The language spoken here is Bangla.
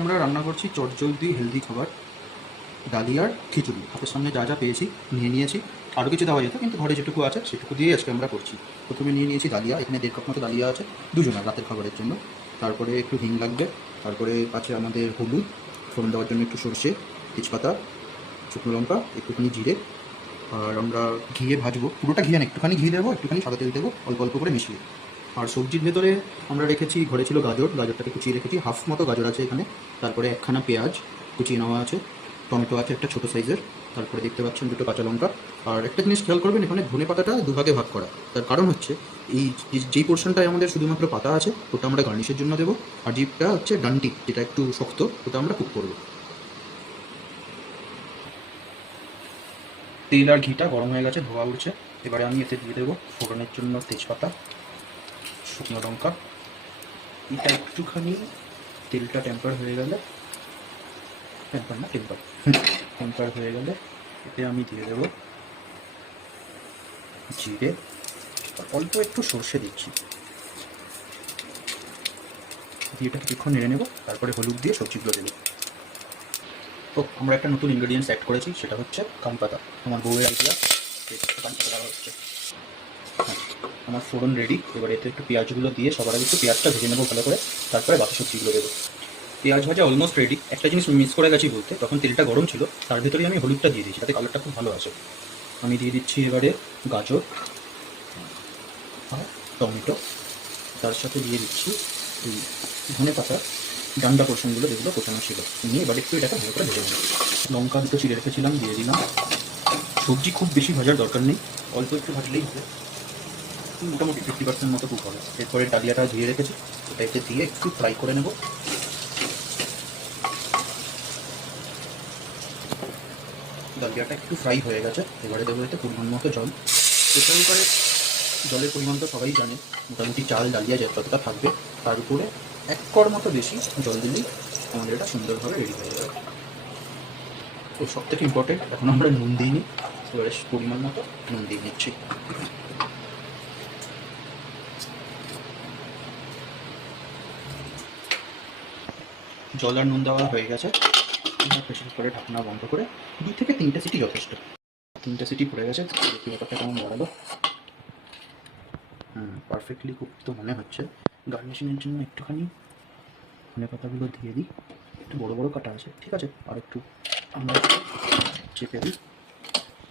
আমরা রান্না করছি চটজলদি হেলদি খাবার, ডালিয়ার খিচুড়ি। হাতের সামনে যা যা পেয়েছি নিয়ে নিয়েছি। আরও কিছু দেওয়া যেত, কিন্তু ঘরে যেটুকু আছে সেটুকু দিয়েই আজকে আমরা করছি। প্রথমে নিয়ে নিয়েছি ডালিয়া, এখানে 1.5 কাপ মতো ডালিয়া আছে দুজনের রাতের খাবারের জন্য। তারপরে একটু হিং লাগবে, তারপরে আছে আমাদের হলুদ, ফোড়ন দেওয়ার জন্য একটু সর্ষে, তেজপাতা, শুকনো লঙ্কা, একটুখানি জিরে। আর আমরা ঘিয়ে ভাজবো, পুরোটা ঘিয়ে না, একটুখানি ঘি দেবো, একটুখানি সাদা তেল দেবো, অল্প অল্প করে মিশিয়ে। আর সবজির ভেতরে আমরা রেখেছি, ঘরে ছিল গাজর, গাজরটাকে কুচিয়ে রেখেছি, হাফ মতো গাজর আছে এখানে। তারপরে একখানা পেঁয়াজ কুচিয়ে নেওয়া আছে, টমেটো আছে একটা ছোটো সাইজের, তারপরে দেখতে পাচ্ছেন দুটো কাঁচা লঙ্কা। আর একটা জিনিস খেয়াল করবেন, এখানে ধনে পাতাটা দুভাগে ভাগ করা। তার কারণ হচ্ছে এই যেই পোর্শনটায় আমাদের শুধুমাত্র পাতা আছে ওটা আমরা গার্নিশের জন্য দেবো, আর যেটা হচ্ছে ডান্টি, যেটা একটু শক্ত, ওটা আমরা কুক করবো। তেল আর ঘিটা গরম হয়ে গেছে, ধোয়া উঠছে। এবারে আমি এতে দিয়ে দেবো ফোড়নের জন্য তেজপাতা, শুকনো লঙ্কা। এটা একটুখানি তেলটা টেম্পার হয়ে গেলে, টেম্পার হয়ে গেলে এতে আমি দিয়ে দেবো জিরে, অল্প একটু সর্ষে দিচ্ছি, দিয়ে এটা কিছুক্ষণ নেড়ে নেবো। তারপরে হলুদ দিয়ে সবজিগুলো দেবো। তো আমরা একটা নতুন ইনগ্রেডিয়েন্টস অ্যাড করেছি, সেটা হচ্ছে কারি পাতা। আমার বউয়ের আইডিয়া, কারি পাতা দেওয়া হচ্ছে। হ্যাঁ, আমার ফোড়ন রেডি। এবারে এতে একটু পেঁয়াজগুলো দিয়ে সবার আগে একটু পেঁয়াজটা ভেজে নেবো ভালো করে, তারপরে বাকি সবজিগুলো দেবো। পেঁয়াজ ভাজা অলমোস্ট রেডি। একটা জিনিস মিস করে গেছি বলতে, তখন তেলটা গরম ছিল, তার ভিতরেই আমি হলুদটা দিয়ে দিয়েছি, তাতে কালারটা খুব ভালো আসে। আমি দিয়ে দিচ্ছি এবারে গাজর আর টমেটো, তার সাথে দিয়ে দিচ্ছি এই ধনে পাতা ডান্ডা পোর্শনগুলো, যেগুলো কোচানো ছিল, নিয়ে এবার একটু এটাকে ভালো করে ভেজে নেব। লঙ্কা দুটো চিড়ে রেখেছিলাম, দিয়ে দিলাম। সবজি খুব বেশি ভাজার দরকার নেই, অল্প একটু ভাজলেই হবে। মোটামুটি 50% মতো কুক হবে। এরপরে ডালিয়াটা ধুয়ে রেখেছি, ওটা এতে দিয়ে একটু ফ্রাই করে নেব। ডালিয়াটা একটু ফ্রাই হয়ে গেছে, এবারে দেবো এতে পরিমাণ মতো জল। প্রেসার কুকারে জলের পরিমাণ তো সবাই জানে, মোটামুটি চাল ডালিয়া যতটা থাকবে তার উপরে 1 কড় মতো বেশি জল দিলেই আমাদের এটা সুন্দরভাবে রেডি হয়ে যাবে। তো সব থেকে ইম্পর্টেন্ট, এখন আমরা নুন দিইনি, এবারে পরিমাণ মতো নুন দিয়ে নিচ্ছি। জল আর নুন দেওয়া হয়ে গেছে। প্রেসার কুকারে ঢাকনা বন্ধ করে 2 থেকে 3টে সিটি যথেষ্ট। 3টে সিটি পড়ে গেছে, দেখি ব্যাপারটা কেমন দাঁড়ালো। পারফেক্টলি কুক তো মনে হচ্ছে। গার্নিশিংয়ের জন্য একটুখানি ধনে পাতাগুলো দিয়ে দিই, একটু বড়ো বড়ো কাটা আছে, ঠিক আছে। আর একটু আমরা চেপে দিই,